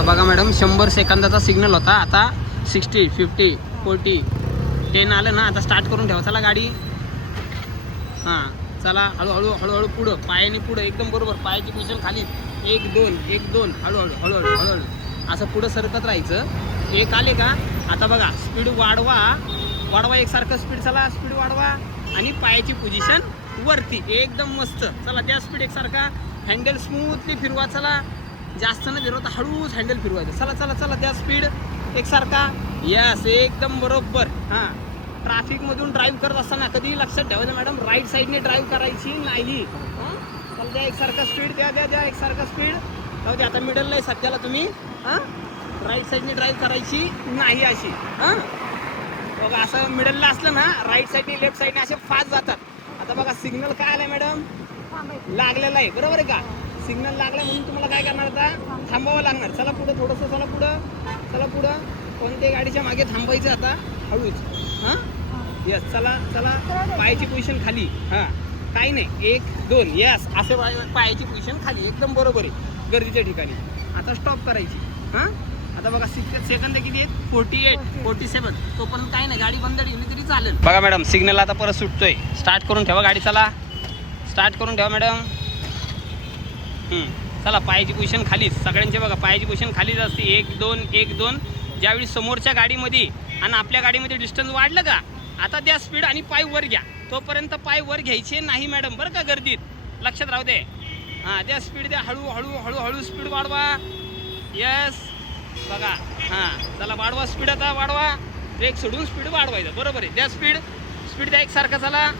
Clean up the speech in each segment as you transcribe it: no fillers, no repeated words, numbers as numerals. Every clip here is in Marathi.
आता बघा मॅडम 100 सेकंदाचा सिग्नल होता, आता 60, 50, 40, 10 आलं ना. आता स्टार्ट करून ठेवा. चला गाडी, हां चला हळूहळू हळूहळू पुढं, पायाने पुढं एकदम बरोबर. पायाची पोझिशन खाली, 1 2 1 2, हळूहळू हळूहळू हळूहळू असं पुढं सरकत राहायचं. एक आले का आता बघा स्पीड वाढवा वाढवा, एकसारखं स्पीड. चला स्पीड वाढवा आणि पायाची पोझिशन वरती, एकदम मस्त. चला त्या स्पीड एकसारखा. हँडल स्मूथली फिरवा. चला जास्त न फिरवता हळूच हँडल फिरवायचं. चला चला चला त्या स्पीड एकसारखा. यस एकदम बरोबर. हां ट्रॅफिकमधून ड्राईव्ह करत असताना कधी लक्षात ठेवायचं मॅडम, राईट साईडने ड्राईव्ह करायची नाही. चला द्या एकसारखा स्पीड, द्या द्या द्या एकसारखा स्पीड. जाऊ द्या आता मिडलला आहे सध्याला तुम्ही. हां राईट साईडने ड्राईव्ह करायची नाही अशी. हां बघा असं मिडलला असलं ना, राईट साईडने लेफ्ट साईडने असे फास्ट जातात. आता बघा सिग्नल काय आलाय मॅडम, लागलेला आहे बरोबर आहे का. सिग्नल लागला म्हणून तुम्हाला काय करणार, आता थांबावं लागणार. चला पुढं थोडंसं, चला पुढं, चला पुढं. कोणत्या गाडीच्या मागे थांबायचं आता हळूच. हां यस चला चला. पायाची पोझिशन खाली. हां काही नाही, 1 2 यस असे पायाची पोझिशन खाली, एकदम बरोबर आहे गर्दीच्या ठिकाणी. आता स्टॉप करायची. हां आता बघा सेकंद किती आहेत, 48, 47. तोपर्यंत काही नाही, गाडी बंद ठेवली तरी चालेल. बघा मॅडम सिग्नल आता परत सुटतोय. स्टार्ट करून ठेवा गाडी. चला स्टार्ट करून ठेवा मॅडम. चला पायाची पोझिशन खालीच सगळ्यांचे. बघा पायाची पोझिशन खालीच असते. 1 2 1 2. ज्यावेळी समोरच्या गाडीमध्ये आणि आपल्या गाडीमध्ये डिस्टन्स वाढलं का, आता द्या स्पीड आणि पाय वर घ्या. तोपर्यंत पाय वर घ्यायचे नाही मॅडम बरं का गर्दीत, लक्षात राहू दे. हां द्या स्पीड, द्या हळूहळू हळूहळू स्पीड वाढवा. यस बघा हां चला वाढवा स्पीड, आता वाढवा. ब्रेक सोडून स्पीड वाढवायचं बरोबर आहे. द्या स्पीड, स्पीड द्या एकसारखं. चला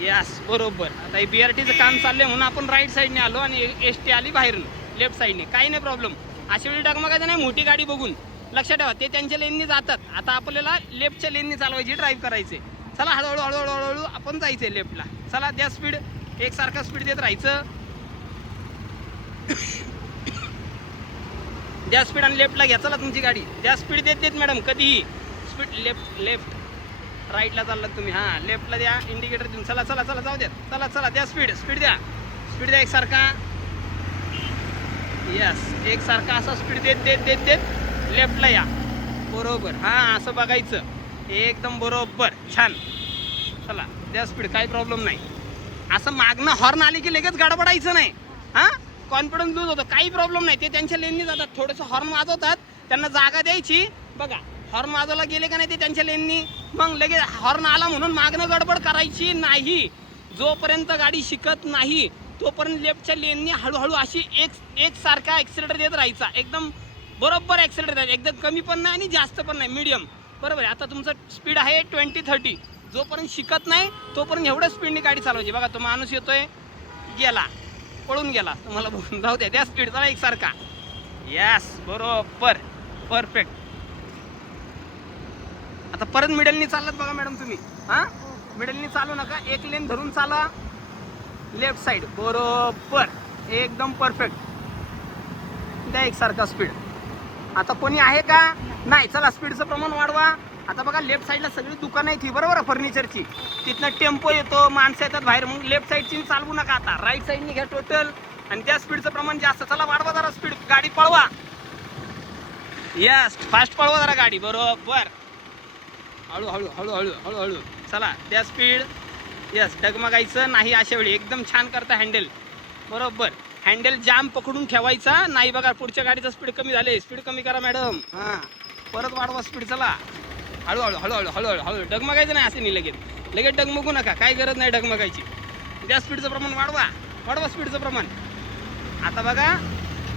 यस बरोबर. आता हे BRTचं काम चाललंय म्हणून आपण राईट साईडने आलो आणि ST आली बाहेरून लेफ्ट साईडने, काही नाही प्रॉब्लेम. अशा वेळी डगमगायचं नाही मोठी गाडी बघून, लक्षात ठेवा. ते त्यांच्या लेननी जातात, आता आपल्याला लेफ्टच्या लेननी चालवायची, ड्राईव्ह करायचे. चला हळूहळू हळूहळू हळूहळू आपण जायचंय लेफ्टला. चला द्या स्पीड, एकसारखं स्पीड देत राहायचं. द्या स्पीड आणि लेफ्टला घ्या. चला तुमची गाडी द्या स्पीड देत देत मॅडम कधीही स्पीड. लेफ्ट लेफ्ट राईटला चाललात तुम्ही, हां लेफ्टला द्या इंडिकेटर देऊन. चला चला चला जाऊ द्या. चला चला द्या स्पीड, स्पीड द्या, स्पीड द्या एकसारखा. यस एकसारखा असा स्पीड देत देत देत देत लेफ्टला या बरोबर. हां असं बघायचं एकदम बरोबर, छान. चला द्या स्पीड, काही प्रॉब्लेम नाही. असं मागणं हॉर्न आली की लगेच गडबडायचं नाही. हां कॉन्फिडन्स लूज होतं, काही प्रॉब्लेम नाही. ते त्यांच्या लेननी जातात, थोडंसं हॉर्न वाजवतात, त्यांना जागा द्यायची. बघा हॉर्न वाजवला गेले का नाही ते त्यांच्या लेननी, मग लगेच हॉर्न आला म्हणून मागणं गडबड करायची नाही. जोपर्यंत गाडी शिकत नाही तोपर्यंत लेफ्टच्या लेननी हळूहळू अशी एकसारखा ॲक्सिलेटर देत राहायचा. एकदम बरोबर ॲक्सिलेटर द्यायचा, एकदम कमी पण नाही आणि जास्त पण नाही, मीडियम बरोबर आहे. आता तुमचं स्पीड आहे 20-30. जोपर्यंत शिकत नाही तोपर्यंत एवढ्या स्पीडने गाडी चालवायची. बघा तो माणूस येतोय, गेला, पळून गेला, तुम्हाला बघून जाऊ द्या. त्या स्पीड चला एकसारखा. यस बरोबर परफेक्ट. आता परत मिडलनी चाललात बघा मॅडम तुम्ही. हां मिडलनी चालू नका, एक लेन धरून चाला लेफ्ट साईड बरोबर, एकदम परफेक्ट. द्या एकसारखा स्पीड. आता कोणी आहे का नाही, चला स्पीडचं प्रमाण वाढवा. आता बघा लेफ्ट साईडला सगळी दुकानं आहेत ही बरोबर फर्निचरची, तिथनं टेम्पो येतो, माणसं येतात बाहेर, मग लेफ्ट साईडची चालवू नका. आता राईट साईडनी घ्या टोटल आणि त्या स्पीडचं प्रमाण जास्त. चला वाढवा जरा स्पीड, गाडी पळवा. यस फास्ट पळवा जरा गाडी बरोबर. हळूहळू हळूहळू हळूहळू चला द्या स्पीड. यस डगमगायचं नाही अशा वेळी, एकदम छान करता हँडल बरोबर. हँडल जाम पकडून ठेवायचा नाही. बघा पुढच्या गाडीचं स्पीड कमी झाले, स्पीड कमी करा मॅडम. हां परत वाढवा स्पीड. चला हळूहळू हळूहळू हळूहळू हळू, डगमगायचं नाही असे नाही, लगेच लगेच डगमगू नका, काही गरज नाही डगमगायची. द्या स्पीडचं प्रमाण वाढवा, वाढवा स्पीडचं प्रमाण. आता बघा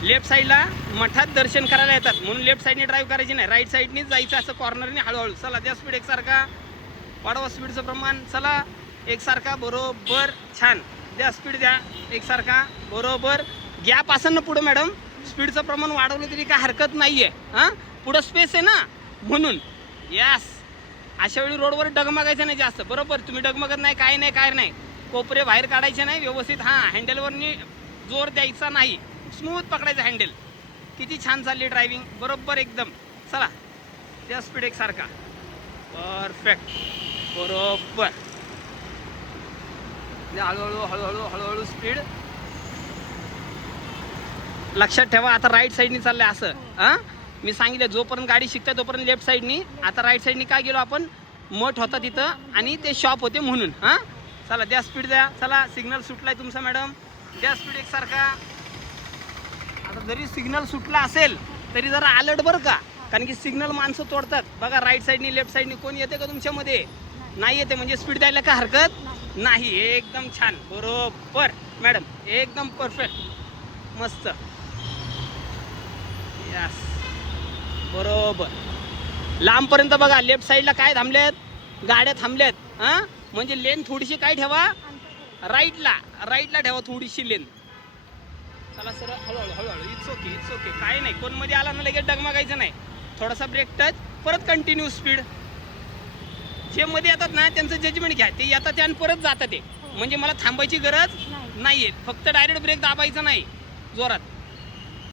लेफ्ट साईडला मठात दर्शन करायला येतात म्हणून लेफ्ट साईडने ड्राईव्ह करायची नाही, राईट साईडनीच जायचं असं कॉर्नरने हळूहळू. चला द्या स्पीड एकसारखा, वाढवा स्पीडचं प्रमाण. चला एकसारखा बरोबर, छान. द्या स्पीड, द्या एकसारखा बरोबर. गॅप असेल ना पुढं मॅडम, स्पीडचं प्रमाण वाढवलं तरी काय हरकत नाही आहे. हां पुढं स्पेस आहे ना म्हणून. यस अशा वेळी रोडवर डगमगायचं नाही जास्त बरोबर. तुम्ही डगमगत नाही, काय नाही काय नाही, कोपरे बाहेर काढायचे नाही व्यवस्थित. हां हँडलवरनी जोर द्यायचा नाही, स्मूथ पकडायचं हँडल. किती छान चालली ड्रायव्हिंग बरोबर एकदम. चला त्या स्पीड एकसारखा परफेक्ट बरोबर. हळूहळू हळूहळू हळूहळू स्पीड. लक्षात ठेवा. आता राईट साईडनी चाललंय असं. हां मी सांगितलं जोपर्यंत गाडी शिकते तोपर्यंत लेफ्ट साईडनी. आता राईट साईडनी काय गेलो आपण, मठ होता तिथं आणि ते शॉप होते म्हणून. हां चला द्या स्पीड द्या. चला सिग्नल सुटलाय तुमचा मॅडम, द्या स्पीड एकसारखा. आता जरी सिग्नल सुटला असेल तरी जरा अलर्ट बरं का, कारण की सिग्नल माणसं तोडतात बघा. राईट साईडनी लेफ्ट साईडनी कोण येते का तुमच्यामध्ये? नाही येते, म्हणजे स्पीड द्यायला काय हरकत नाही. एकदम छान, बरोबर मॅडम, एकदम परफेक्ट, मस्त. यस बरोबर. लांबपर्यंत बघा. लेफ्ट साईडला काय थांबलेत, गाड्या थांबल्यात. हां म्हणजे लेन थोडीशी काय ठेवा, राईटला ठेवा थोडीशी लेन. चला सर हळूहळू हळूहळू. इट्स ओके इट्स ओके, काय नाही. कोण मध्ये आला ना लगेच डगमगायचं नाही. थोडासा ब्रेक टच, परत कंटिन्यू स्पीड. जे मध्ये येतात ना त्यांचं जजमेंट घ्या. ते येतात ते आणि परत जातात ते, म्हणजे मला थांबायची गरज नाहीये. फक्त डायरेक्ट ब्रेक दाबायचा नाही जोरात.